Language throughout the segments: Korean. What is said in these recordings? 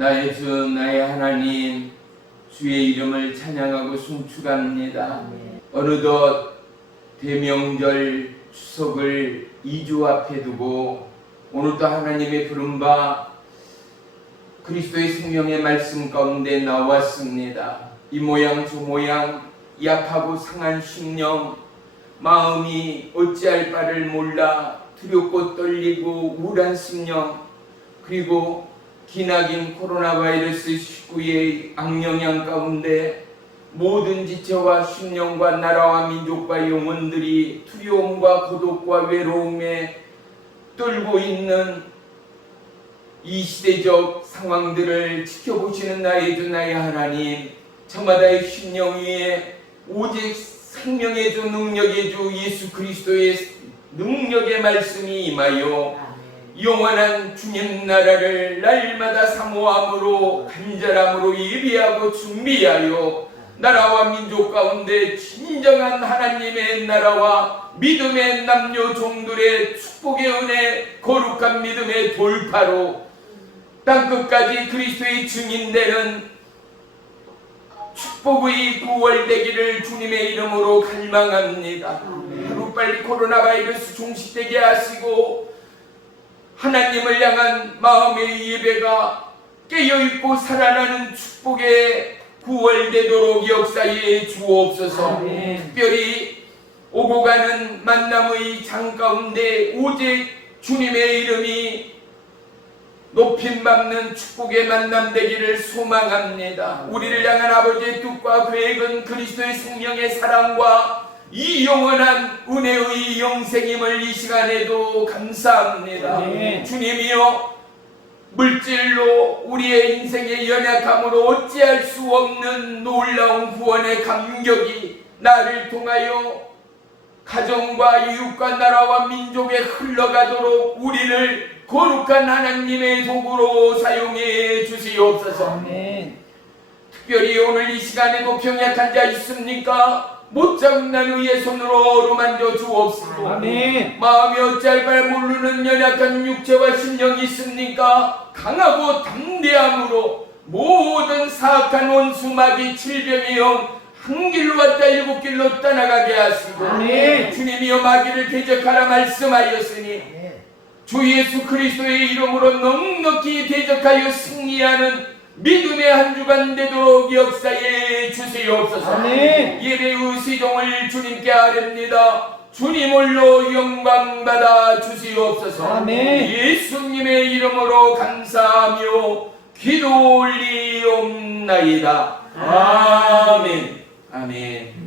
나의 주 나의 하나님, 주의 이름을 찬양하고 송축합니다. 어느덧 대명절 추석을 2주 앞에 두고 오늘도 하나님의 부름바 그리스도의 생명의 말씀 가운데 나왔습니다. 이 모양 저 모양 약하고 상한 심령, 마음이 어찌할 바를 몰라 두렵고 떨리고 우울한 심령, 그리고 기나긴 코로나 바이러스 19의 악영향 가운데 모든 지체와 심령과 나라와 민족과 영혼들이 두려움과 고독과 외로움에 떨고 있는 이 시대적 상황들을 지켜보시는 나의 주 나의 하나님, 저마다의 심령 위에 오직 생명의 주 능력의 주 예수 그리스도의 능력의 말씀이 임하여 영원한 주님 나라를 날마다 사모함으로 간절함으로 예비하고 준비하여 나라와 민족 가운데 진정한 하나님의 나라와 믿음의 남녀 종들의 축복의 은혜, 거룩한 믿음의 돌파로 땅끝까지 그리스도의 증인되는 축복의 9월 되기를 주님의 이름으로 갈망합니다. 하루빨리 코로나 바이러스 종식되게 하시고 하나님을 향한 마음의 예배가 깨어있고 살아나는 축복의 9월 되도록 역사에 주옵소서. 특별히 오고 가는 만남의 장 가운데 오직 주님의 이름이 높임받는 축복의 만남 되기를 소망합니다. 우리를 향한 아버지의 뜻과 계획은 그리스도의 생명의 사랑과 이 영원한 은혜의 영생임을 이 시간에도 감사합니다. 주님이여, 물질로 우리의 인생의 연약함으로 어찌할 수 없는 놀라운 구원의 감격이 나를 통하여 가정과 이웃과 나라와 민족에 흘러가도록 우리를 거룩한 하나님의 도구로 사용해 주시옵소서. 특별히 오늘 이 시간에도 병약한 자 있습니까? 못장난 의의 손으로 어루만져 주옵시고, 마음이 어찌할 바 모르는 연약한 육체와 심령이 있습니까? 강하고 담대함으로 모든 사악한 원수 마귀 질병의 영 한 길로 왔다 7길로 떠나가게 하시고, 주님이여 마귀를 대적하라 말씀하였으니 주 예수 그리스도의 이름으로 넉넉히 대적하여 승리하는 믿음의 한 주간 되도록 역사에 주시옵소서. 예배의 시종을 주님께 아뢰옵니다. 주님 홀로 영광 받아 주시옵소서. 아멘. 예수님의 이름으로 감사하며 기도 올리옵나이다. 아멘. 아멘.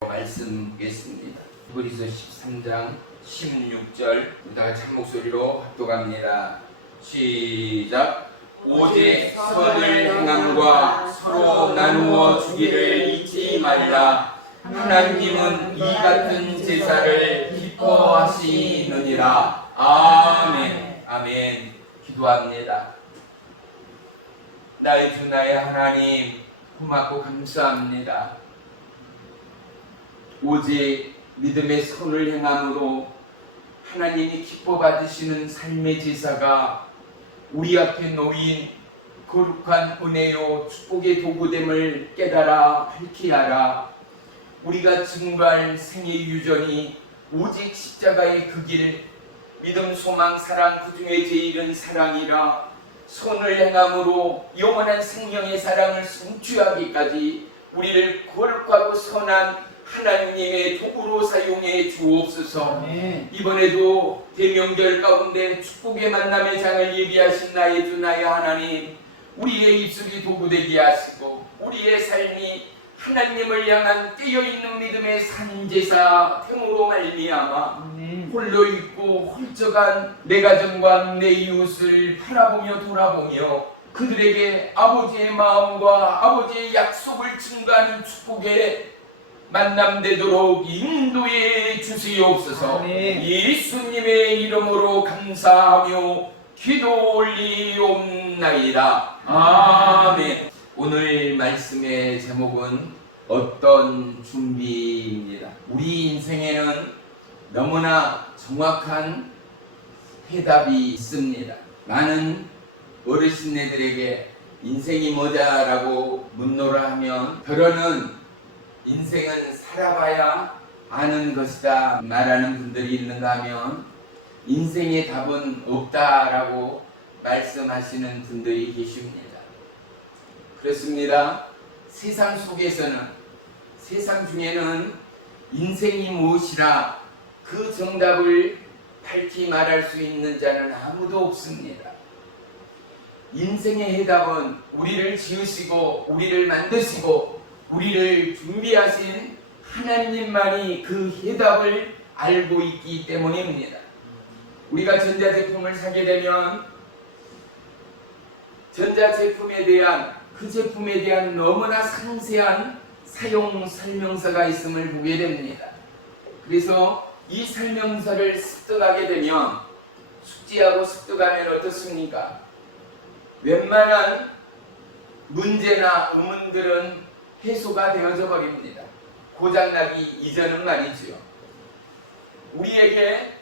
말씀 보겠습니다. 히브리서 13장 16절 다 같이 한 목소리로 합독합니다. 시작. 오직 선을 행함과 서로 나누어 주기를 잊지 말라. 하나님은 이 같은 제사를 기뻐하시느니라. 아멘. 아멘. 기도합니다. 나의 주 나의 하나님, 고맙고 감사합니다. 오직 믿음의 선을 행함으로 하나님이 기뻐 받으시는 삶의 제사가 우리 앞에 놓인 거룩한 은혜요 축복의 도구됨을 깨달아 밝히하라. 우리가 증거할 생의 유전이 오직 십자가의 그 길, 믿음, 소망, 사랑, 그 중에 제일은 사랑이라. 선을 행함으로 영원한 생명의 사랑을 성취하기까지 우리를 거룩하고 선한 하나님의 도구로 사용해 주옵소서. 이번에도 대명절 가운데 축복의 만남의 장을 예비하신 나의 주 나의 하나님, 우리의 입술이 도구되게 하시고 우리의 삶이 하나님을 향한 깨어있는 믿음의 산제사 됨으로 말미암아 홀로 있고 홀쩍한 내 가정과 내 이웃을 바라보며 돌아보며 그들에게 아버지의 마음과 아버지의 약속을 증거하는 축복의 만남되도록 인도해 주시옵소서. 예수님의 이름으로 감사하며 기도 올리옵나이다. 아멘. 오늘 말씀의 제목은 어떤 준비입니다. 우리 인생에는 너무나 정확한 해답이 있습니다. 많은 어르신네들에게 인생이 뭐냐라고 묻노라 하면 결혼은 인생은 살아봐야 아는 것이다 말하는 분들이 있는가 하면 인생의 답은 없다라고 말씀하시는 분들이 계십니다. 그렇습니다. 세상 속에서는, 세상 중에는 인생이 무엇이라 그 정답을 밝히 말할 수 있는 자는 아무도 없습니다. 인생의 해답은 우리를 지으시고 우리를 만드시고 우리를 준비하신 하나님만이 그 해답을 알고 있기 때문입니다. 우리가 전자제품을 사게 되면 전자제품에 대한 그 제품에 대한 너무나 상세한 사용 설명서가 있음을 보게 됩니다. 그래서 이 설명서를 습득하게 되면 숙지하고 습득하면 어떻습니까? 웬만한 문제나 의문들은 해소가 되어져 버립니다. 고장나기 이전은 말이지요. 우리에게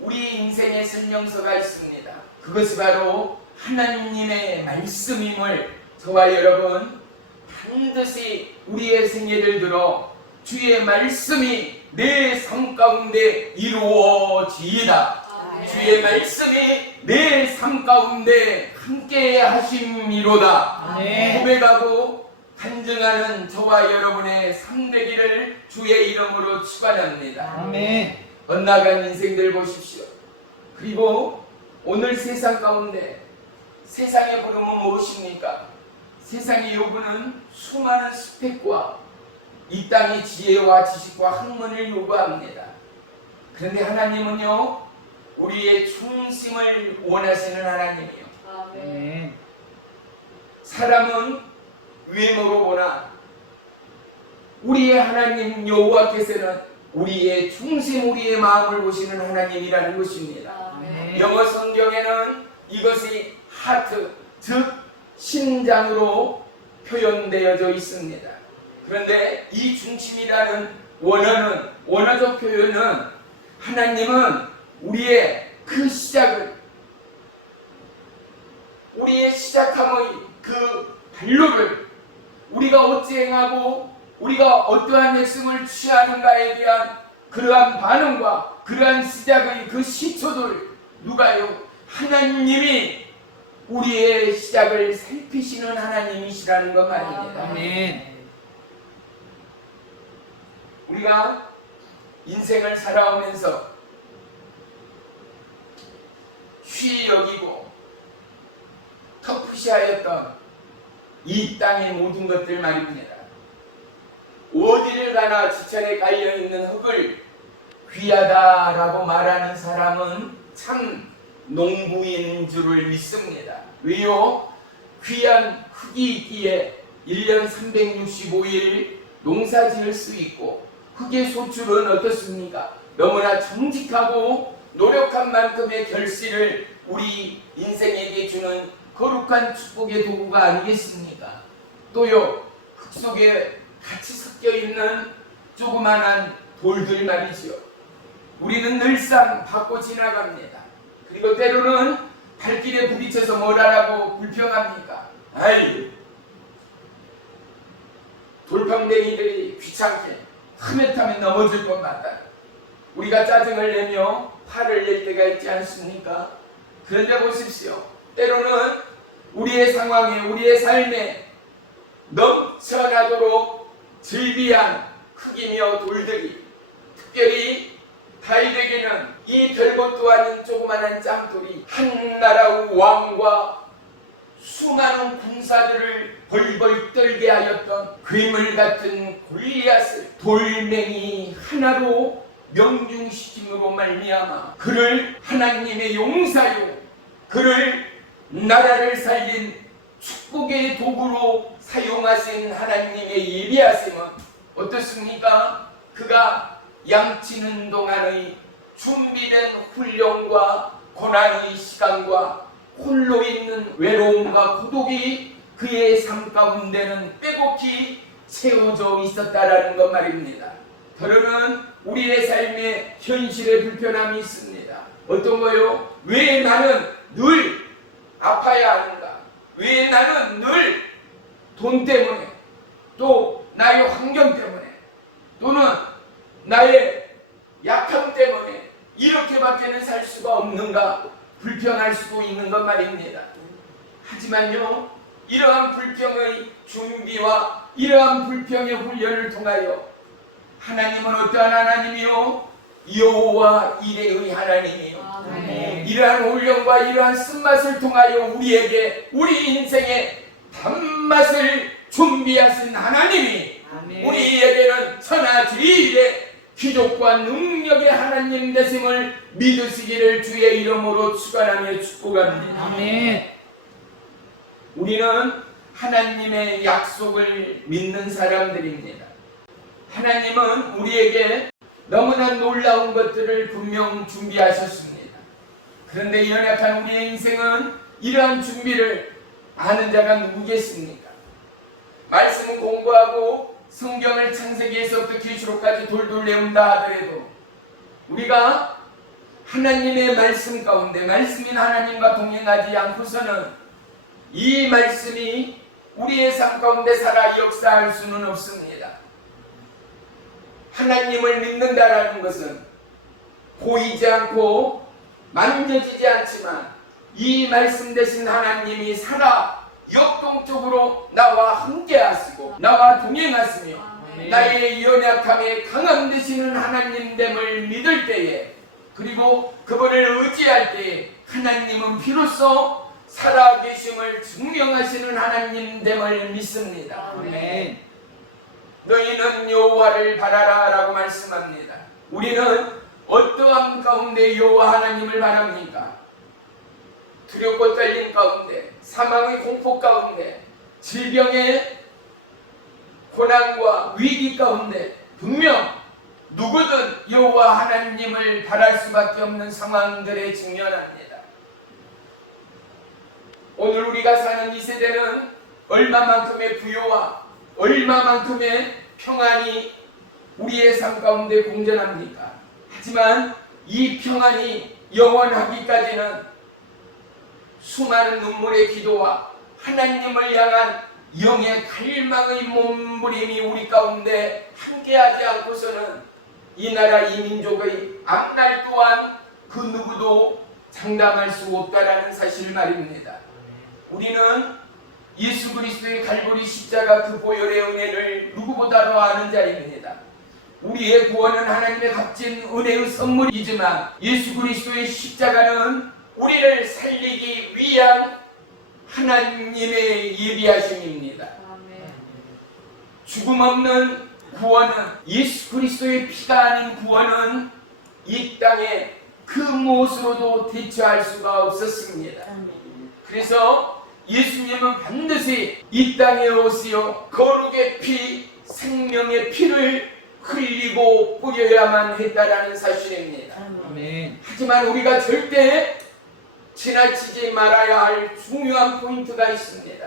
우리 인생의 설명서가 있습니다. 그것이 바로 하나님의 말씀임을 저와 여러분 반드시 우리의 생애를 들어 주의 말씀이 내 삶 가운데 이루어지이다. 주의 말씀이 내 삶 가운데 함께 하심이로다. 고백하고 간증하는 저와 여러분의 삶 되기를 주의 이름으로 축원합니다. 아멘. 엇나간 인생들 보십시오. 그리고 오늘 세상 가운데 세상의 부름은 무엇입니까? 세상의 요구는 수많은 스펙과 이 땅의 지혜와 지식과 학문을 요구합니다. 그런데 하나님은요, 우리의 충심을 원하시는 하나님이요. 아멘. 사람은 외모로 보나 우리의 하나님 여호와께서는 우리의 중심, 우리의 마음을 보시는 하나님이라는 것입니다. 아멘. 영어 성경에는 이것이 하트, 즉 심장으로 표현되어져 있습니다. 그런데 이 중심이라는 원어적 표현은 하나님은 우리의 그 시작을, 우리의 시작함의 그 발로를 우리가 어찌 행하고 우리가 어떠한 액션을 취하는가에 대한 그러한 반응과 그러한 시작의 그 시초들 누가요? 하나님이 우리의 시작을 살피시는 하나님이시라는 것 말입니다. 아멘. 우리가 인생을 살아오면서 쉬 여기고 터프시하였던 이 땅의 모든 것들 말입니다. 어디를 가나 지천에 깔려있는 흙을 귀하다라고 말하는 사람은 참 농부인 줄을 믿습니다. 왜요? 귀한 흙이 있기에 1년 365일 농사 지을 수 있고 흙의 소출은 어떻습니까? 너무나 정직하고 노력한 만큼의 결실을 우리 인생에게 주는 거룩한 축복의 도구가 아니겠습니까? 또요, 흙 속에 같이 섞여 있는 조그만한 돌들 말이지요. 우리는 늘상 밟고 지나갑니다. 그리고 때로는 발길에 부딪혀서 뭐라라고 불평합니까? 아이, 돌팡댕이들이 귀찮게 하면타면 넘어질 것 같다. 우리가 짜증을 내며 화를 낼 때가 있지 않습니까? 그런데 보십시오. 때로는 우리의 상황에, 우리의 삶에 넘쳐나도록 즐비한 흙이며 돌들이, 특별히 다윗에게는 이 별것도 아닌 조그만한 짱돌이 한나라 왕과 수많은 군사들을 벌벌 떨게 하였던 괴물 같은 골리앗을 돌멩이 하나로 명중시킴으로 말미암아 그를 하나님의 용사요, 그를 나라를 살린 축복의 도구로 사용하신 하나님의 예비하심은 어떻습니까? 그가 양치는 동안의 준비된 훈련과 고난의 시간과 홀로 있는 외로움과 고독이 그의 삶 가운데는 빼곡히 채워져 있었다라는 것 말입니다. 더러는 우리의 삶에 현실의 불편함이 있습니다. 어떤 거요? 왜 나는 늘 아파야 하는가? 왜 나는 늘 돈 때문에, 또 나의 환경 때문에, 또는 나의 약함 때문에 이렇게밖에는 살 수가 없는가? 불평할 수도 있는 것 말입니다. 하지만요, 이러한 불평의 준비와 이러한 불평의 훈련을 통하여 하나님은 어떠한 하나님이요? 여호와 이레의 하나님이요. 이러한 훈련과 이러한 쓴맛을 통하여 우리에게 우리 인생의 단맛을 준비하신 하나님이 우리에게는 천하제일의 기적과 능력의 하나님 되심을 믿으시기를 주의 이름으로 축원하며 축복합니다. 아멘. 우리는 하나님의 약속을 믿는 사람들입니다. 하나님은 우리에게 너무나 놀라운 것들을 분명 준비하셨습니다. 그런데 연약한 우리의 인생은 이러한 준비를 아는 자가 누구겠습니까? 말씀을 공부하고 성경을 창세기에서부터 계시록까지 돌돌 외운다 하더라도 우리가 하나님의 말씀 가운데 말씀인 하나님과 동행하지 않고서는 이 말씀이 우리의 삶 가운데 살아 역사할 수는 없습니다. 하나님을 믿는다라는 것은 보이지 않고 만져지지 않지만 이 말씀 되신 하나님이 살아 역동적으로 나와 함께 하시고 나와 동행하시며 나의 연약함에 강함 되시는 하나님됨을 믿을 때에, 그리고 그분을 의지할 때에 하나님은 비로소 살아계심을 증명하시는 하나님됨을 믿습니다. 아멘. 너희는 여호와를 바라라 라고 말씀합니다. 우리는 어떠한 가운데 여호와 하나님을 바랍니까? 두렵고 떨림 가운데, 사망의 공포 가운데, 질병의 고난과 위기 가운데 분명 누구든 여호와 하나님을 바랄 수밖에 없는 상황들에 직면합니다. 오늘 우리가 사는 이 세대는 얼마만큼의 부요와 얼마만큼의 평안이 우리의 삶 가운데 공존합니까? 하지만 이 평안이 영원하기까지는 수많은 눈물의 기도와 하나님을 향한 영의 갈망의 몸부림이 우리 가운데 함께하지 않고서는 이 나라 이 민족의 앞날 또한 그 누구도 장담할 수 없다라는 사실 말입니다. 우리는 예수 그리스도의 갈보리 십자가 그 보혈의 은혜를 누구보다도 아는 자입니다. 우리의 구원은 하나님의 값진 은혜의 선물이지만 예수 그리스도의 십자가는 우리를 살리기 위한 하나님의 예비하심입니다. 죽음 없는 구원은, 예수 그리스도의 피가 아닌 구원은 이 땅에 그 무엇으로도 대처할 수가 없었습니다. 그래서 예수님은 반드시 이 땅에 오시어 거룩의 피, 생명의 피를 흘리고 뿌려야만 했다라는 사실입니다. 아멘. 하지만 우리가 절대 지나치지 말아야 할 중요한 포인트가 있습니다.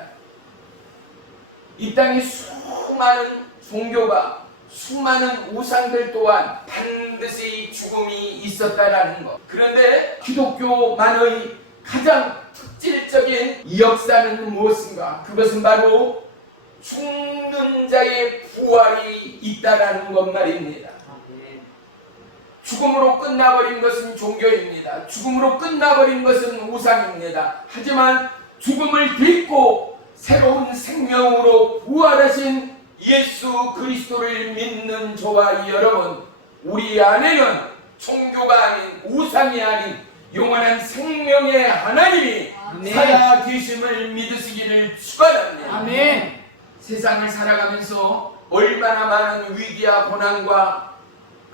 이 땅에 수많은 종교가, 수많은 우상들 또한 반드시 죽음이 있었다라는 것. 그런데 기독교만의 가장 특질적인 역사는 무엇인가? 그것은 바로 죽는 자의 부활이 있다라는 것 말입니다. 죽음으로 끝나버린 것은 종교입니다. 죽음으로 끝나버린 것은 우상입니다. 하지만 죽음을 딛고 새로운 생명으로 부활하신 예수 그리스도를 믿는 저와 여러분, 우리 안에는 종교가 아닌, 우상이 아닌 영원한 생명의 하나님이 살아 계심을 믿으시기를 축원합니다. 아멘. 세상을 살아가면서 얼마나 많은 위기와 고난과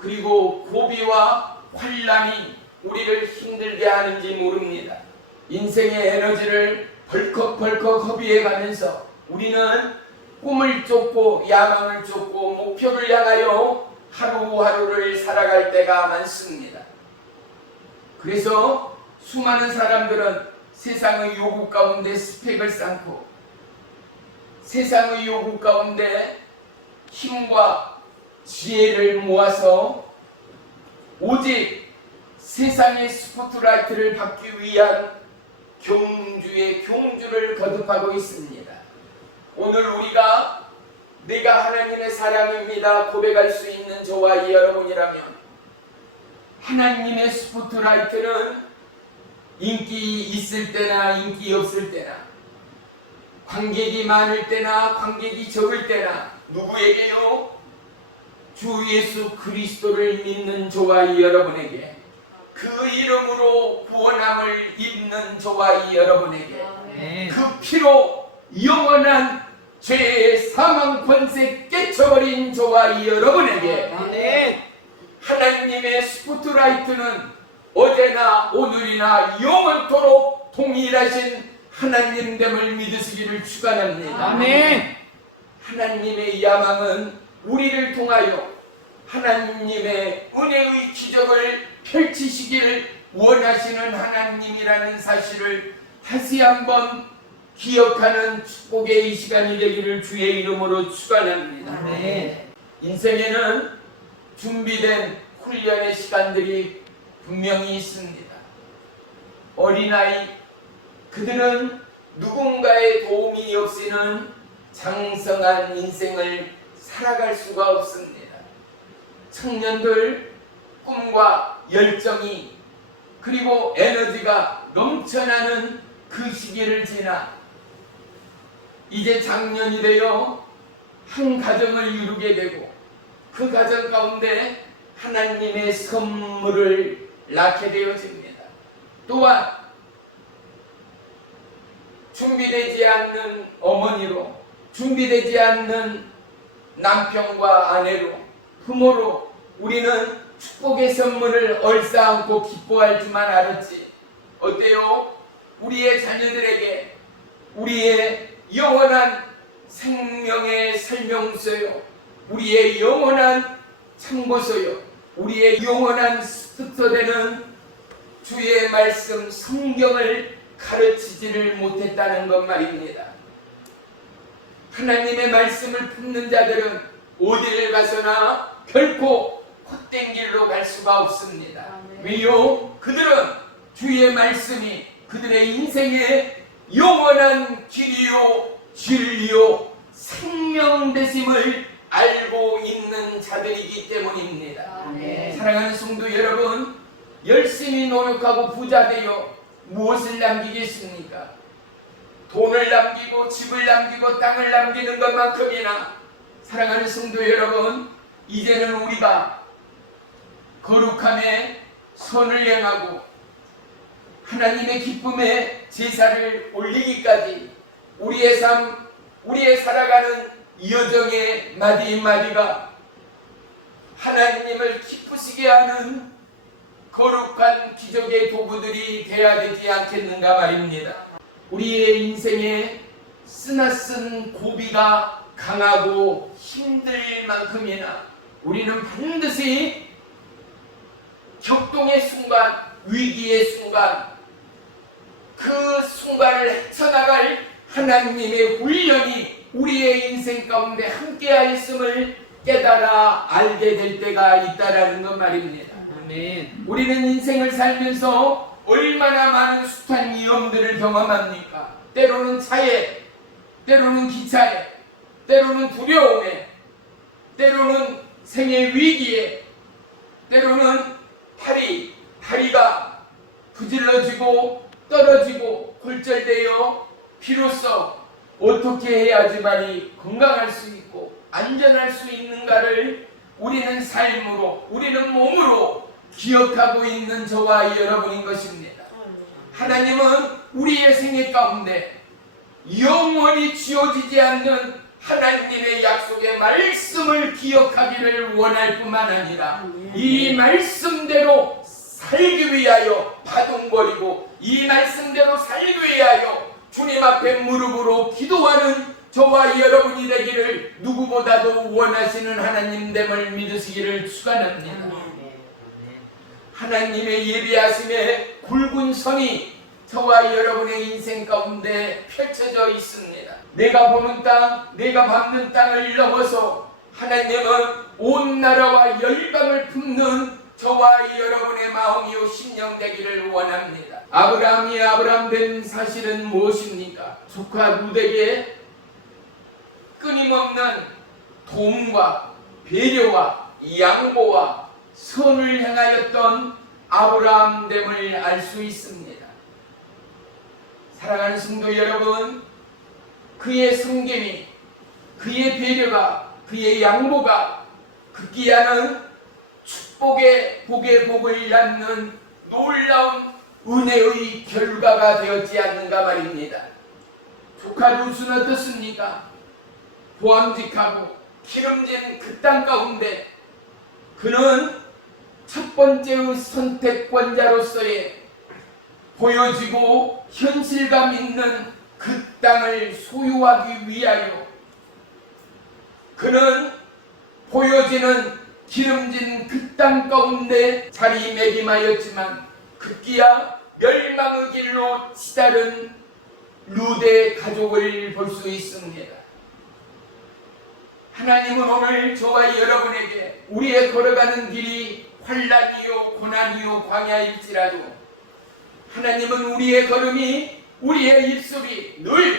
그리고 고비와 환란이 우리를 힘들게 하는지 모릅니다. 인생의 에너지를 벌컥벌컥 허비해가면서 우리는 꿈을 쫓고 야망을 쫓고 목표를 향하여 하루하루를 살아갈 때가 많습니다. 그래서 수많은 사람들은 세상의 요구 가운데 스펙을 쌓고 세상의 요구 가운데 힘과 지혜를 모아서 오직 세상의 스포트라이트를 받기 위한 경주의 경주를 거듭하고 있습니다. 오늘 우리가 내가 하나님의 사람입니다 고백할 수 있는 저와 이 여러분이라면 하나님의 스포트라이트는 인기 있을 때나 인기 없을 때나 관객이 많을 때나 관객이 적을 때나 누구에게요? 주 예수 그리스도를 믿는 저와 이 여러분에게 그 이름으로 구원함을 입는 저와 이 여러분에게 그 피로 영원한 죄의 사망 권세 깨쳐버린 저와 이 여러분에게 하나님의 스포트라이트는 어제나 오늘이나 영원토록 동일하신 하나님됨을 믿으시기를 축원합니다. 아멘. 하나님의 야망은 우리를 통하여 하나님의 은혜의 기적을 펼치시기를 원하시는 하나님이라는 사실을 다시 한번 기억하는 축복의 이 시간이 되기를 주의 이름으로 축원합니다. 아멘. 인생에는 준비된 훈련의 시간들이 분명히 있습니다. 어린아이 그들은 누군가의 도움이 없이는 장성한 인생을 살아갈 수가 없습니다. 청년들 꿈과 열정이 그리고 에너지가 넘쳐나는 그 시기를 지나 이제 장년이 되어 한 가정을 이루게 되고 그 가정 가운데 하나님의 선물을 낳게 되어집니다. 또한 준비되지 않는 어머니로 준비되지 않는 남편과 아내로 부모로 우리는 축복의 선물을 얼싸안고 기뻐할 줄만 알았지 어때요? 우리의 자녀들에게 우리의 영원한 생명의 설명서요 우리의 영원한 참고서요 우리의 영원한 습서되는 주의 말씀 성경을 가르치지를 못했다는 것 말입니다. 하나님의 말씀을 품는 자들은 어디를 가서나 결코 헛된 길로 갈 수가 없습니다. 왜요? 그들은 주의 말씀이 그들의 인생의 영원한 길이요 진리요 생명되심을 알고 있는 자들이기 때문입니다. 사랑하는 성도 여러분, 열심히 노력하고 부자 되어 무엇을 남기겠습니까? 돈을 남기고 집을 남기고 땅을 남기는 것만큼이나 사랑하는 성도 여러분, 이제는 우리가 거룩함에 선을 행하고 하나님의 기쁨에 제사를 올리기까지 우리의 삶, 우리의 살아가는 여정의 마디마디가 하나님을 기쁘시게 하는 거룩한 기적의 도구들이 되어야 되지 않겠는가 말입니다. 우리의 인생에 쓰나쓴 고비가 강하고 힘들 만큼이나 우리는 반드시 격동의 순간, 위기의 순간, 그 순간을 헤쳐나갈 하나님의 훈련이 우리의 인생 가운데 함께하였음을 깨달아 알게 될 때가 있다라는 것 말입니다. 아멘. 우리는 인생을 살면서 얼마나 많은 숱한 위험들을 경험합니까? 때로는 차에, 때로는 기차에, 때로는 두려움에, 때로는 생의 위기에, 때로는 다리가 부질러지고 떨어지고 골절되어 비로소 어떻게 해야지만이 건강할 수 있고 안전할 수 있는가를 우리는 삶으로, 우리는 몸으로 기억하고 있는 저와 여러분인 것입니다. 하나님은 우리의 생애 가운데 영원히 지워지지 않는 하나님의 약속의 말씀을 기억하기를 원할 뿐만 아니라 이 말씀대로 살기 위하여 바둥거리고 이 말씀대로 살기 위하여 주님 앞에 무릎으로 기도하는 저와 여러분이 되기를 누구보다도 원하시는 하나님됨을 믿으시기를 축원합니다. 하나님의 예비하심의 굵은 선이 저와 여러분의 인생 가운데 펼쳐져 있습니다. 내가 보는 땅, 내가 밟는 땅을 넘어서 하나님은 온 나라와 열방을 품는 저와 여러분의 마음이요 심령 되기를 원합니다. 아브라함이 아브라함 된 사실은 무엇입니까? 조카 루덱에게 끊임없는 도움과 배려와 양보와 선을 행하였던 아브라함됨을 알 수 있습니다. 사랑하는 성도 여러분, 그의 섬김이, 그의 배려가, 그의 양보가 극기야는 축복의 복의 복을 낳는 놀라운 은혜의 결과가 되었지 않는가 말입니다. 조카 루스는 어떻습니까? 보암직하고 기름진 그 땅 가운데 그는 첫 번째의 선택권자로서의 보여지고 현실감 있는 그 땅을 소유하기 위하여 그는 보여지는 기름진 그 땅 가운데 자리매김하였지만 급기야 멸망의 길로 치달은 루데 가족을 볼 수 있습니다. 하나님은 오늘 저와 여러분에게 우리의 걸어가는 길이 환난이요 고난이요 광야일지라도 하나님은 우리의 걸음이, 우리의 입술이 늘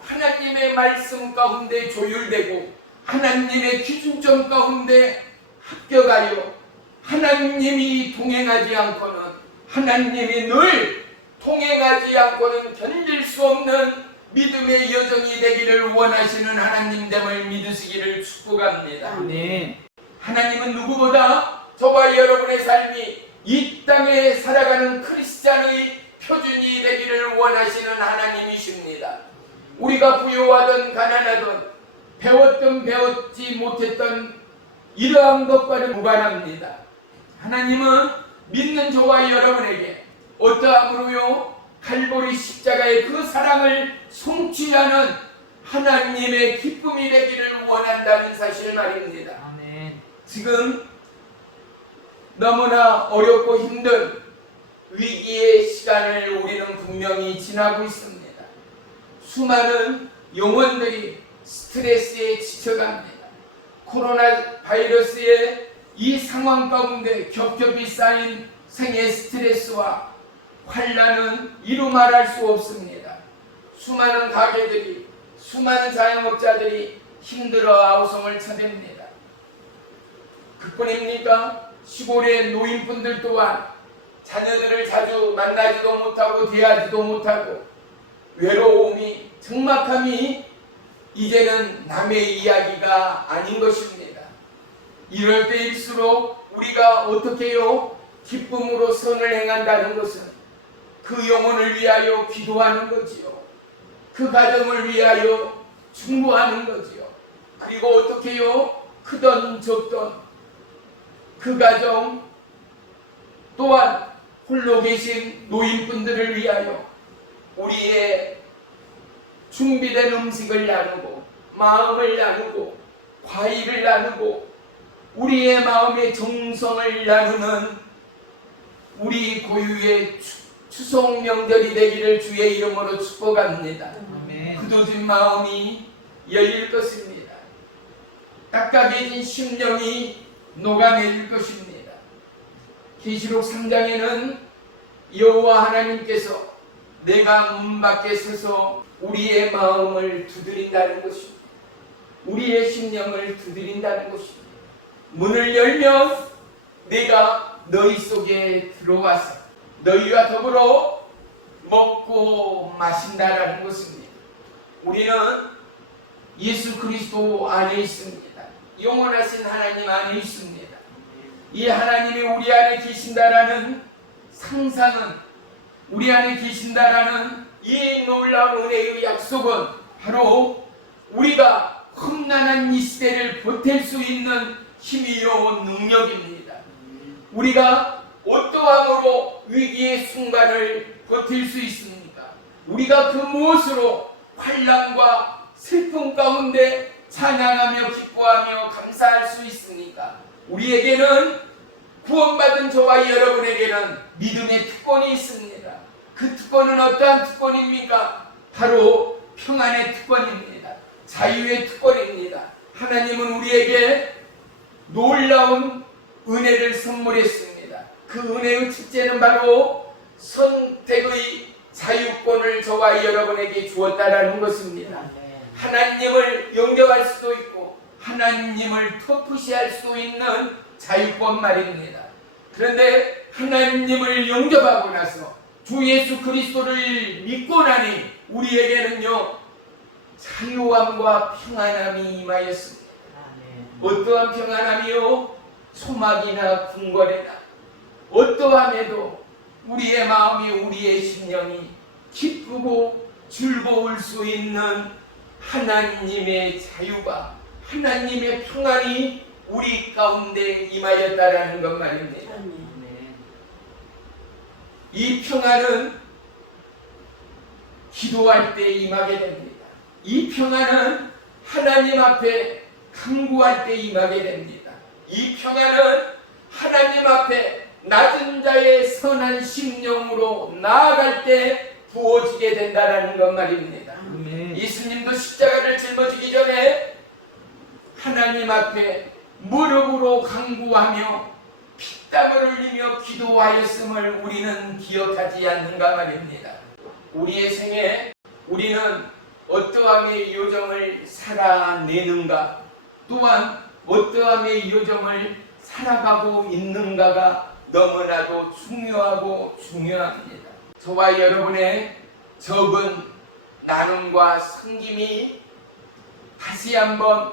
하나님의 말씀 가운데 조율되고 하나님의 기준점 가운데 합격하여 하나님이 동행하지 않고는, 하나님이 늘 동행하지 않고는 견딜 수 없는 믿음의 여정이 되기를 원하시는 하나님됨을 믿으시기를 축복합니다. 네. 하나님은 누구보다 저와 여러분의 삶이 이 땅에 살아가는 크리스찬의 표준이 되기를 원하시는 하나님이십니다. 우리가 부유하든 가난하든 배웠든 배웠지 못했던 이러한 것과는 무관합니다. 하나님은 믿는 저와 여러분에게 어떠함으로요? 칼보리 십자가의 그 사랑을 성취하는 하나님의 기쁨이 되기를 원한다는 사실 말입니다. 아멘. 지금 너무나 어렵고 힘든 위기의 시간을 우리는 분명히 지나고 있습니다. 수많은 영혼들이 스트레스에 지쳐갑니다. 코로나 바이러스의 이 상황 가운데 겹겹이 쌓인 생애 스트레스와 환난은 이루 말할 수 없습니다. 수많은 가게들이, 수많은 자영업자들이 힘들어 아우성을 쳐댑니다. 그뿐입니까? 시골의 노인분들 또한 자녀들을 자주 만나지도 못하고 대하지도 못하고 외로움이, 적막함이 이제는 남의 이야기가 아닌 것입니다. 이럴 때일수록 우리가 어떻게 해요? 기쁨으로 선을 행한다는 것은 그 영혼을 위하여 기도하는 거지요. 그 가정을 위하여 충고하는 거지요. 그리고 어떻게 해요? 크던 적던 그 가정 또한 홀로 계신 노인분들을 위하여 우리의 준비된 음식을 나누고 마음을 나누고 과일을 나누고 우리의 마음의 정성을 나누는 우리 고유의 추석 명절이 되기를 주의 이름으로 축복합니다. 아멘. 굳어진 마음이 열릴 것입니다. 딱딱해진 심령이 녹아내릴 것입니다. 계시록 3장에는 여호와 하나님께서 내가 문 밖에 서서 우리의 마음을 두드린다는 것입니다. 우리의 심령을 두드린다는 것입니다. 문을 열면 내가 너희 속에 들어와서 너희와 더불어 먹고 마신다라는 것입니다. 우리는 예수 그리스도 안에 있습니다. 영원하신 하나님 안에 있습니다. 이 하나님이 우리 안에 계신다라는 상상은, 우리 안에 계신다라는 이 놀라운 은혜의 약속은 바로 우리가 험난한 이 시대를 버틸 수 있는 힘이요 능력입니다. 우리가 어떠함으로 위기의 순간을 버틸 수 있습니까? 우리가 그 무엇으로 환난과 슬픔 가운데 찬양하며 기뻐하며 감사할 수 있습니까? 우리에게는, 구원받은 저와 여러분에게는 믿음의 특권이 있습니다. 그 특권은 어떠한 특권입니까? 바로 평안의 특권입니다. 자유의 특권입니다. 하나님은 우리에게 놀라운 은혜를 선물했습니다. 그 은혜의 첫째는 바로 선택의 자유권을 저와 여러분에게 주었다라는 것입니다. 하나님을 영접할 수도 있고 하나님을 터프시할 수 있는 자유권 말입니다. 그런데 하나님을 영접하고 나서 주 예수 그리스도를 믿고 나니 우리에게는요 자유함과 평안함이 임하였습니다. 어떠한 평안함이요? 소막이나 궁궐이나 어떠함에도 우리의 마음이 우리의 심령이 기쁘고 즐거울 수 있는 하나님의 자유가 하나님의 평안이 우리 가운데 임하였다라는 것 말입니다. 이 평안은 기도할 때 임하게 됩니다. 이 평안은 하나님 앞에 간구할 때 임하게 됩니다. 이 평안은 하나님 앞에 낮은 자의 선한 심령으로 나아갈 때 부어지게 된다라는 것 말입니다. 예수님도 십자가를 짊어지기 전에 하나님 앞에 무릎으로 간구하며 피땀을 흘리며 기도하였음을 우리는 기억하지 않는가 말입니다. 우리의 생에 우리는 어떠함의 요정을 살아내는가, 또한 어떠함의 요정을 살아가고 있는가가 너무나도 중요하고 중요합니다. 저와 여러분의 적은 나눔과 섬김이 다시 한번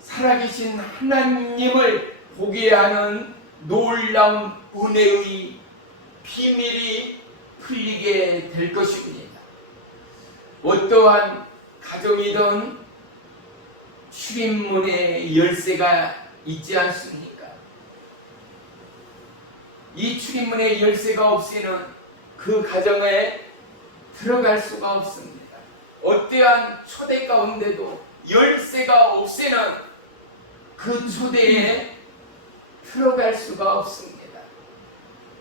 살아계신 하나님을 보게 하는 놀라운 은혜의 비밀이 풀리게 될 것입니다. 어떠한 가정이든 출입문에 열쇠가 있지 않습니까? 이 출입문에 열쇠가 없이는 그 가정에 들어갈 수가 없습니다. 어떠한 초대 가운데도 열쇠가 없이는 그 초대에 들어갈 수가 없습니다.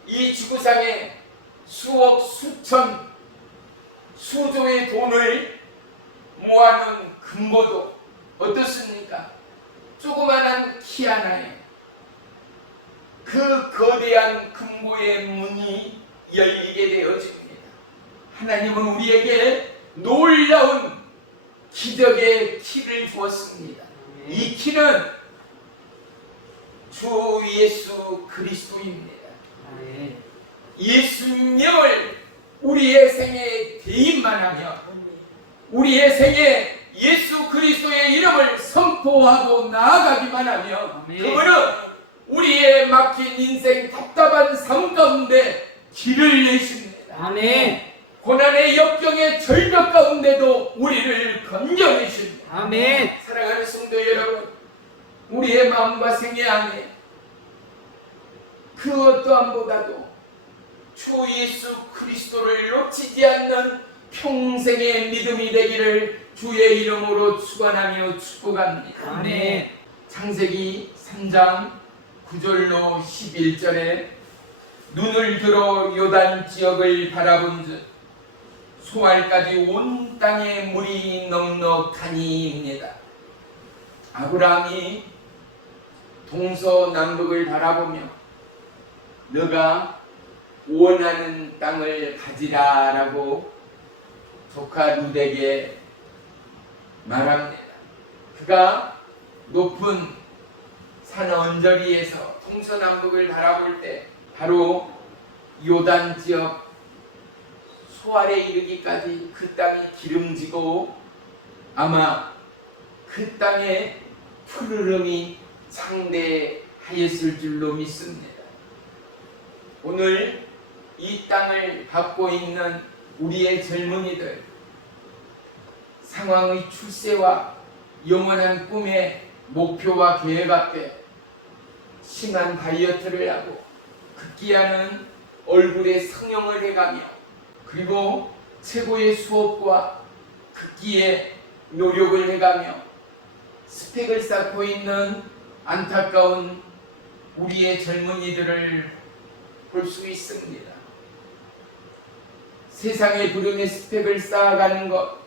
이 지구상에 수억 수천 수조의 돈을 모아놓은 금고도 어떻습니까? 조그만한 키 하나에 그 거대한 금고의 문이 열리게 되어집니다. 하나님은 우리에게 놀라운 기적의 키를 주었습니다. 이 키는 주 예수 그리스도입니다. 예수님을 우리의 생에 대입만 하면, 우리의 생에 예수 그리스도의 이름을 선포하고 나아가기만 하면 그분은 우리의 막힌 인생 답답한 삶 가운데 길을 내십니다. 아멘. 고난의 역경의 절벽 가운데도 우리를 건져내십니다. 아멘. 사랑하는 성도 여러분, 우리의 마음과 생애 안에 그 어떠함보다도 주 예수 그리스도를 놓치지 않는 평생의 믿음이 되기를 주의 이름으로 축원하며 축복합니다. 아멘. 창세기 3장 9절로 11절에 눈을 들어 요단 지역을 바라본즉 소알까지 온 땅에 물이 넉넉하니입니다. 아브라함이 동서남북을 바라보며 너가 원하는 땅을 가지라라고 조카 룻에게 말합니다. 그가 높은 산 언저리에서 동서남북을 바라볼 때 바로 요단 지역 소알에 이르기까지 그 땅이 기름지고 아마 그 땅에 푸르름이 창대하였을 줄로 믿습니다. 오늘 이 땅을 받고 있는 우리의 젊은이들, 상황의 출세와 영원한 꿈의 목표와 계획 앞에 심한 다이어트를 하고 극기하는 얼굴에 성형을 해가며 그리고 최고의 수업과 극기에 노력을 해가며 스펙을 쌓고 있는 안타까운 우리의 젊은이들을 볼 수 있습니다. 세상의 부름의 스펙을 쌓아가는 것,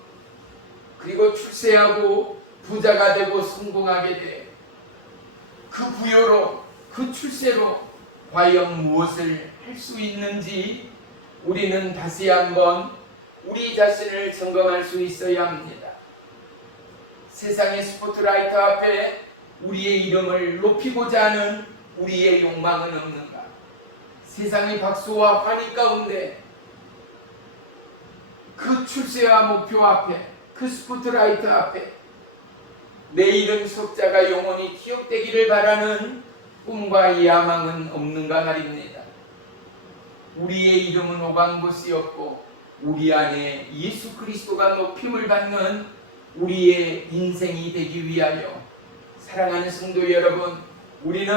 그리고 출세하고 부자가 되고 성공하게 돼. 그 부여로, 그 출세로 과연 무엇을 할 수 있는지 우리는 다시 한번 우리 자신을 점검할 수 있어야 합니다. 세상의 스포트라이트 앞에 우리의 이름을 높이고자 하는 우리의 욕망은 없는가? 세상의 박수와 환희 가운데 그 출세와 목표 앞에, 그 스포트라이트 앞에 내 이름 석자가 영원히 기억되기를 바라는 꿈과 야망은 없는가 말입니다. 우리의 이름은 오간 것이 없고 우리 안에 예수 그리스도가 높임을 받는 우리의 인생이 되기 위하여, 사랑하는 성도 여러분, 우리는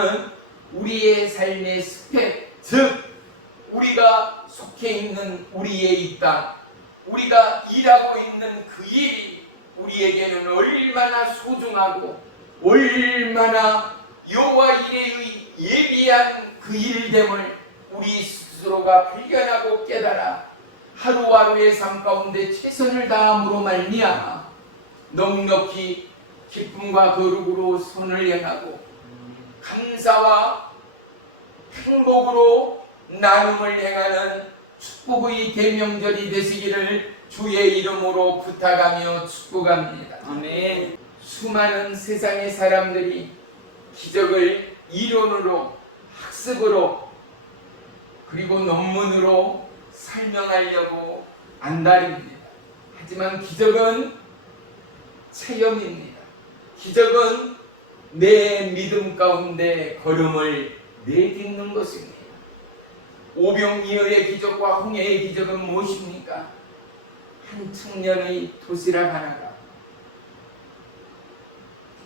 우리의 삶의 스펙, 즉 우리가 속해 있는 우리의 이 땅, 우리가 일하고 있는 그 일이 우리에게는 얼마나 소중하고 얼마나 여호와 이레의 예비한 그 일됨을 우리 스스로가 발견하고 깨달아 하루하루의 삶 가운데 최선을 다함으로 말미암아 넉넉히 기쁨과 거룩으로 선을 행하고 감사와 행복으로 나눔을 행하는 축복의 대명절이 되시기를 주의 이름으로 부탁하며 축복합니다. 아멘. 수많은 세상의 사람들이 기적을 이론으로, 학습으로, 그리고 논문으로 설명하려고 안달입니다. 하지만 기적은 체험입니다. 기적은 내 믿음 가운데 걸음을 내딛는 것입니다. 오병이어의 기적과 홍해의 기적은 무엇입니까? 한 청년의 도시락 하나가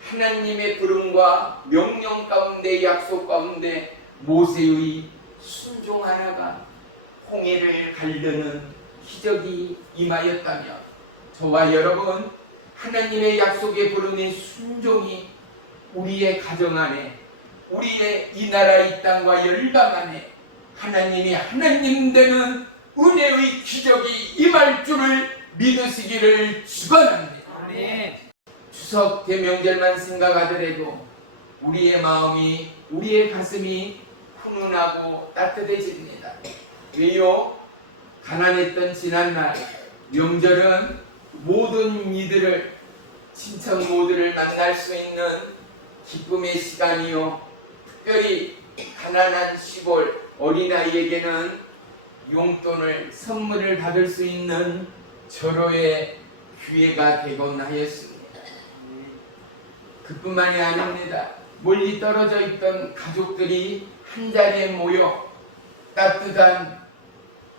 하나님의 부름과 명령 가운데, 약속 가운데 모세의 순종 하나가 홍해를 가르는 기적이 임하였다면, 저와 여러분 하나님의 약속의 부름의 순종이 우리의 가정 안에, 우리의 이 나라 이 땅과 열방 안에 하나님이 하나님 되는 은혜의 기적이 임할 줄을 믿으시기를 축원합니다. 아멘. 추석 대명절만 생각하더라도 우리의 마음이, 우리의 가슴이 훈훈하고 따뜻해집니다. 왜요? 가난했던 지난날 명절은 모든 이들을, 친척 모두를 만날 수 있는 기쁨의 시간이요, 특별히 가난한 시골 어린아이에게는 용돈을, 선물을 받을 수 있는 절호의 기회가 되곤 하였습니다. 그뿐만이 아닙니다. 멀리 떨어져 있던 가족들이 한자리에 모여 따뜻한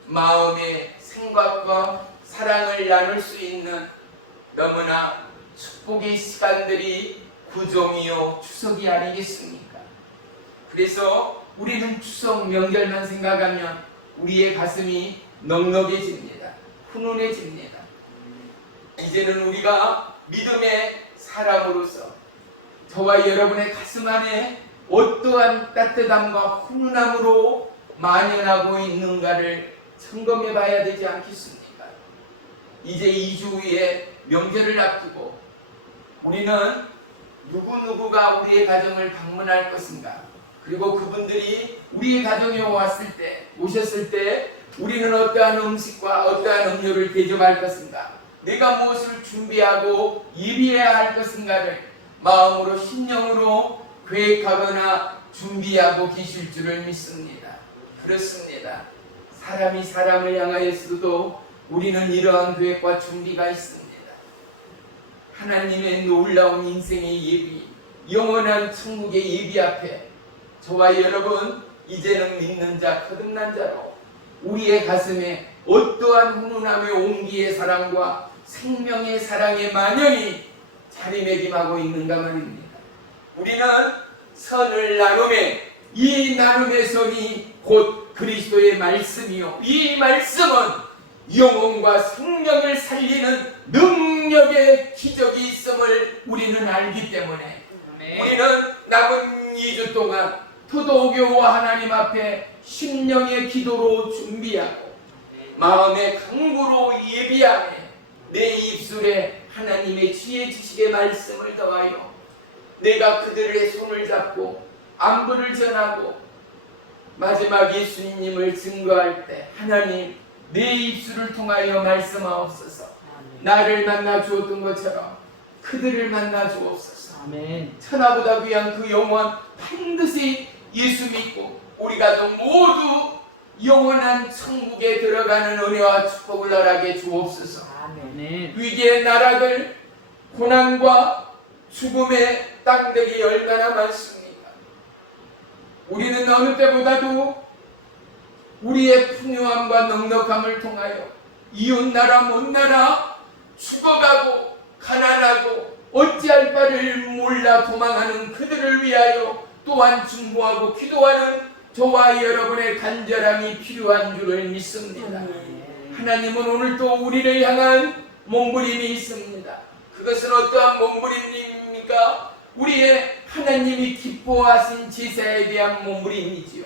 마음의 생각과 사랑을 나눌 수 있는 너무나 축복의 시간들이 구정이요 추석이 아니겠습니까? 그래서 우리는 추석 명절만 생각하면 우리의 가슴이 넉넉해집니다. 훈훈해집니다. 이제는 우리가 믿음의 사람으로서 저와 여러분의 가슴 안에 어떠한 따뜻함과 훈훈함으로 만연하고 있는가를 점검해 봐야 되지 않겠습니까? 이제 2주 후에 명절을 앞두고 우리는 누구누구가 우리의 가정을 방문할 것인가, 그리고 그분들이 우리의 가정에 오셨을 때 우리는 어떠한 음식과 어떠한 음료를 대접할 것인가, 내가 무엇을 준비하고 예비해야 할 것인가를 마음으로, 심령으로 계획하거나 준비하고 계실 줄을 믿습니다. 그렇습니다. 사람이 사람을 향하여서도 우리는 이러한 계획과 준비가 있습니다. 하나님의 놀라운 인생의 예비, 영원한 천국의 예비 앞에 저와 여러분 이제는 믿는 자, 거듭난 자로 우리의 가슴에 어떠한 훈훈함의 온기의 사랑과 생명의 사랑의 만연이 자리매김하고 있는가 말입니다. 우리는 선을 나눔에, 이 나눔의 선이 곧 그리스도의 말씀이요, 이 말씀은 영혼과 생명을 살리는 능력의 기적이 있음을 우리는 알기 때문에 우리는 남은 2주 동안 토도교와 하나님 앞에 심령의 기도로 준비하고 마음의 강구로 예비하며 내 입술에 하나님의 지혜 지식의 말씀을 더하여 내가 그들의 손을 잡고 안부를 전하고 마지막 예수님을 증거할 때 하나님 내 입술을 통하여 말씀하옵소서. 나를 만나 주었던 것처럼 그들을 만나 주옵소서. 아멘. 천하보다 귀한 그 영원 반드시 예수 믿고 우리가 또 모두 영원한 천국에 들어가는 은혜와 축복을 허락해 주옵소서. 아멘. 위기의 나라들, 고난과 죽음의 땅들이 얼마나 많습니까? 우리는 어느 때보다도 우리의 풍요함과 넉넉함을 통하여 이웃나라 못나라 죽어가고 가난하고 어찌할 바를 몰라 도망하는 그들을 위하여 또한 중보하고 기도하는 저와 여러분의 간절함이 필요한 줄을 믿습니다. 하나님은 오늘도 우리를 향한 몸부림이 있습니다. 그것은 어떠한 몸부림입니까? 우리의 하나님이 기뻐하신 제사에 대한 몸부림이지요.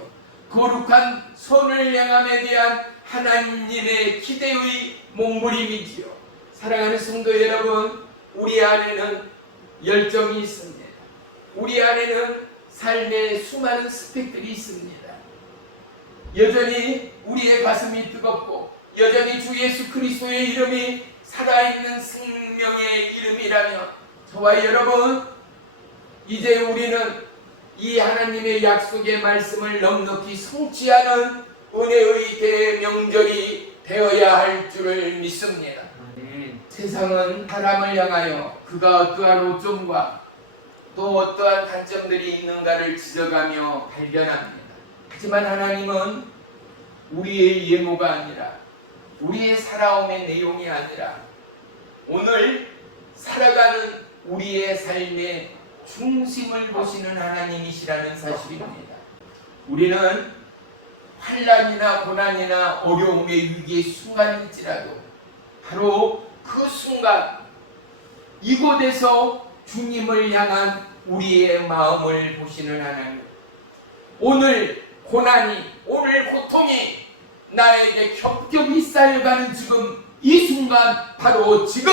거룩한 손을 향함에 대한 하나님의 기대의 몸부림이지요. 사랑하는 성도 여러분, 우리 안에는 열정이 있습니다. 우리 안에는 삶의 수많은 스펙들이 있습니다. 여전히 우리의 가슴이 뜨겁고 여전히 주 예수 그리스도의 이름이 살아있는 생명의 이름이라면 저와 여러분, 이제 우리는 이 하나님의 약속의 말씀을 넉넉히 성취하는 은혜의 대명절이 되어야 할 줄을 믿습니다. 세상은 사람을 향하여 그가 어떠한 오점과 또 어떠한 단점들이 있는가를 지적하며 발견합니다. 하지만 하나님은 우리의 예모가 아니라 우리의 살아옴의 내용이 아니라 오늘 살아가는 우리의 삶의 중심을 보시는 하나님이시라는 사실입니다. 우리는 환난이나 고난이나 어려움의 위기의 순간일지라도 바로 그 순간 이곳에서 주님을 향한 우리의 마음을 보시는 하나님, 오늘 고난이, 오늘 고통이 나에게 겹겹이 쌓여가는 지금 이 순간, 바로 지금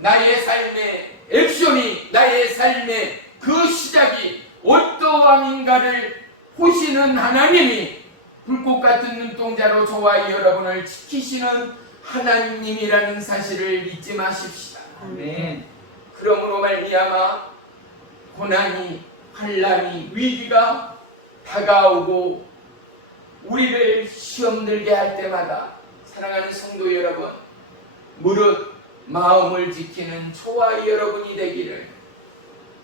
나의 삶의 액션이, 나의 삶의 그 시작이 어떠함인가를 보시는 하나님이 불꽃 같은 눈동자로 저와 여러분을 지키시는 하나님이라는 사실을 잊지 마십시다. 아멘. 그러므로 말미암아 고난이, 환난이, 위기가 다가오고 우리를 시험 들게 할 때마다 사랑하는 성도 여러분, 무릇 마음을 지키는 저와 여러분이 되기를,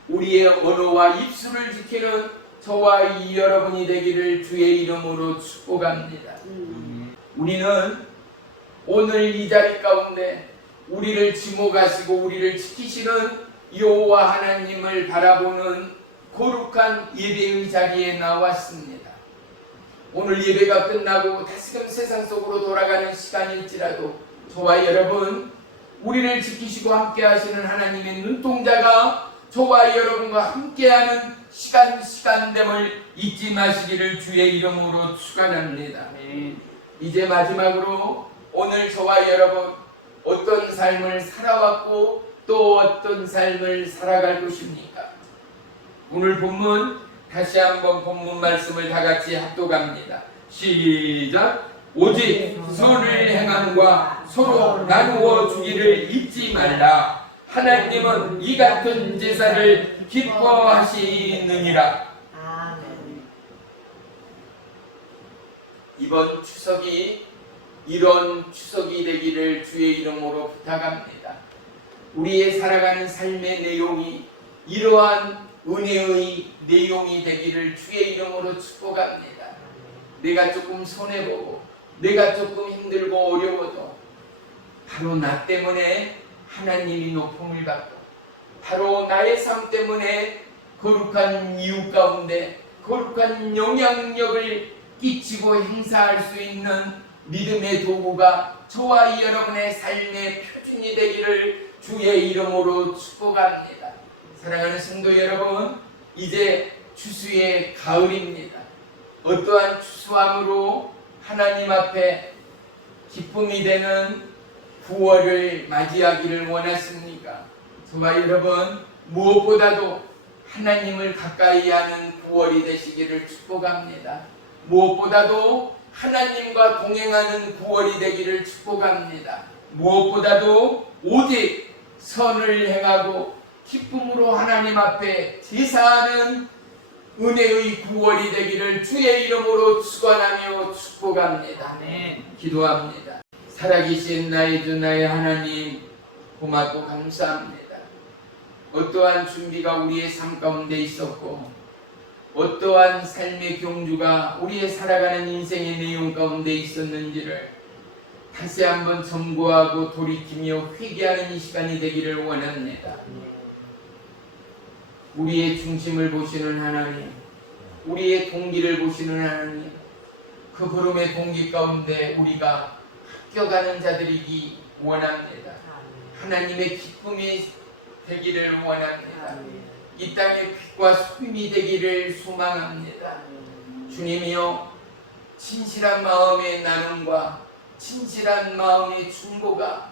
우리의 언어와 입술을 지키는 저와 여러분이 되기를 주의 이름으로 축복합니다. 우리는 오늘 이 자리 가운데 우리를 지목하시고 우리를 지키시는 여호와 하나님을 바라보는 거룩한 예배의 자리에 나왔습니다. 오늘 예배가 끝나고 다시금 세상 속으로 돌아가는 시간일지라도 저와 여러분, 우리를 지키시고 함께 하시는 하나님의 눈동자가 저와 여러분과 함께하는 시간됨을 잊지 마시기를 주의 이름으로 축원합니다. 이제 마지막으로 오늘 저와 여러분 어떤 삶을 살아왔고 또 어떤 삶을 살아갈 것입니까? 오늘 본문 다시 한번 본문 말씀을 다 같이 합독합니다. 시작. 오직 선을 행함과 서로 나누어 주기를 잊지 말라. 하나님은 이 같은 제사를 기뻐하시느니라. 아멘. 이번 추석이 이런 추석이 되기를 주의 이름으로 부탁합니다. 우리의 살아가는 삶의 내용이 이러한 은혜의 내용이 되기를 주의 이름으로 축복합니다. 내가 조금 손해보고 내가 조금 힘들고 어려워도 바로 나 때문에 하나님이 높음을 받고 바로 나의 삶 때문에 거룩한 이웃 가운데 거룩한 영향력을 끼치고 행사할 수 있는 믿음의 도구가 저와 여러분의 삶의 표준이 되기를 주의 이름으로 축복합니다. 사랑하는 성도 여러분, 이제 추수의 가을입니다. 어떠한 추수함으로 하나님 앞에 기쁨이 되는 9월을 맞이하기를 원하십니까? 저와 여러분 무엇보다도 하나님을 가까이 하는 9월이 되시기를 축복합니다. 무엇보다도 하나님과 동행하는 9월이 되기를 축복합니다. 무엇보다도 오직 선을 행하고 기쁨으로 하나님 앞에 제사하는 은혜의 9월이 되기를 주의 이름으로 축원하며 축복합니다. 기도합니다. 살아계신 나의 주 나의 하나님, 고맙고 감사합니다. 어떠한 준비가 우리의 삶 가운데 있었고 어떠한 삶의 경주가 우리의 살아가는 인생의 내용 가운데 있었는지를 다시 한번 점검하고 돌이키며 회개하는 이 시간이 되기를 원합니다. 우리의 중심을 보시는 하나님, 우리의 동기를 보시는 하나님, 그 걸음의 동기 가운데 우리가 합격하는 자들이기 원합니다. 하나님의 기쁨이 되기를 원합니다. 이 땅의 빛과 소금이 되기를 소망합니다. 주님이여, 진실한 마음의 나눔과 진실한 마음의 중보가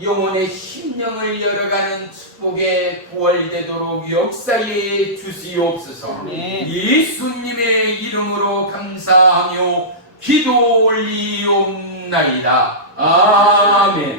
영혼의 심령을 열어가는 축복의 9월 되도록 역사에 주시옵소서. 예수님의 이름으로 감사하며 기도 올리옵나이다. 아멘.